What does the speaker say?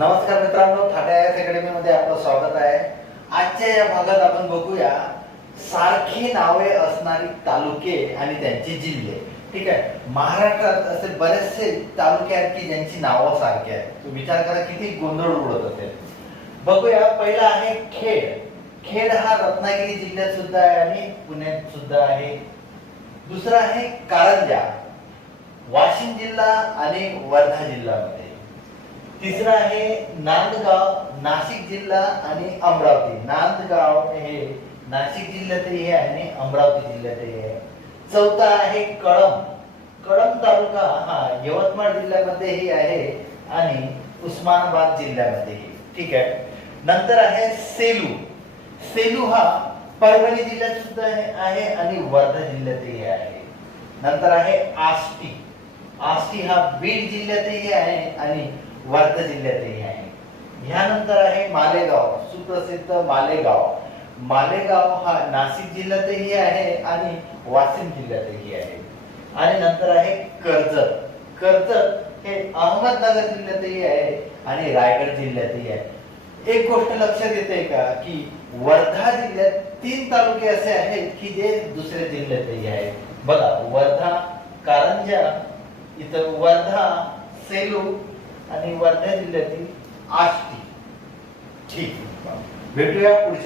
नमस्कार मित्रांनो थाटा अकॅडमीमध्ये आपलं स्वागत आहे. आजच्या या भागात आपण बघूया सारखी नावे असणारी तालुके आणि त्यांचे जिल्हे. ठीक आहे? महाराष्ट्रात असे बरेचसे तालुके आहेत की ज्यांची नावं सारखी आहेत. विचार करा किती गोंधळ उडत असेल. बघूया पहिला आहे खेड. खेड हा रत्नागिरी जिल्ह्यात सुद्धा आहे आणि पुण्यात सुद्धा आहे. दुसरा आहे कारंजा. वाशिम जिल्हा आणि वर्धा जिल्ह्यामध्ये. तिसरं आहे नांदगाव नाशिक जिल्हा आणि अमरावती. नांदगाव हे नाशिक जिल्ह्यातही आहे आणि अमरावती जिल्ह्यातही आहे. चौथा आहे कळम कळम तालुका हा यवतमाळ जिल्ह्यामध्येही आहे आणि उस्मानाबाद जिल्ह्यामध्येही. ठीक आहे. नंतर आहे सेलू. सेलू हा परभणी जिल्ह्यात सुद्धा आहे आणि वर्धा जिल्ह्यातही आहे. नंतर आहे आष्टी. आष्टी हा बीड जिल्ह्यातही आहे आणि वर्धा जिल्ह्यातही आहे. ह्यानंतर आहे मालेगाव सुप्रसिद्ध मालेगाव. मालेगाव हा नाशिक जिल्ह्यातही आहे आणि वाशिम जिल्ह्यातही आहे. आणि नंतर आहे कर्जत. कर्जत हे अहमदनगर जिल्ह्यातही आहे आणि रायगड जिल्ह्यातही आहे. एक गोष्ट लक्षात येते का? की वर्धा जिल्ह्यात तीन तालुके असे आहेत की जे दुसऱ्या जिल्ह्यातही आहेत. बघा वर्धा कारंजा इथं वर्धा सेलू आणि वर्धा जिल्ह्यातील आष्टी. ठीक. भेटूया पुढच्या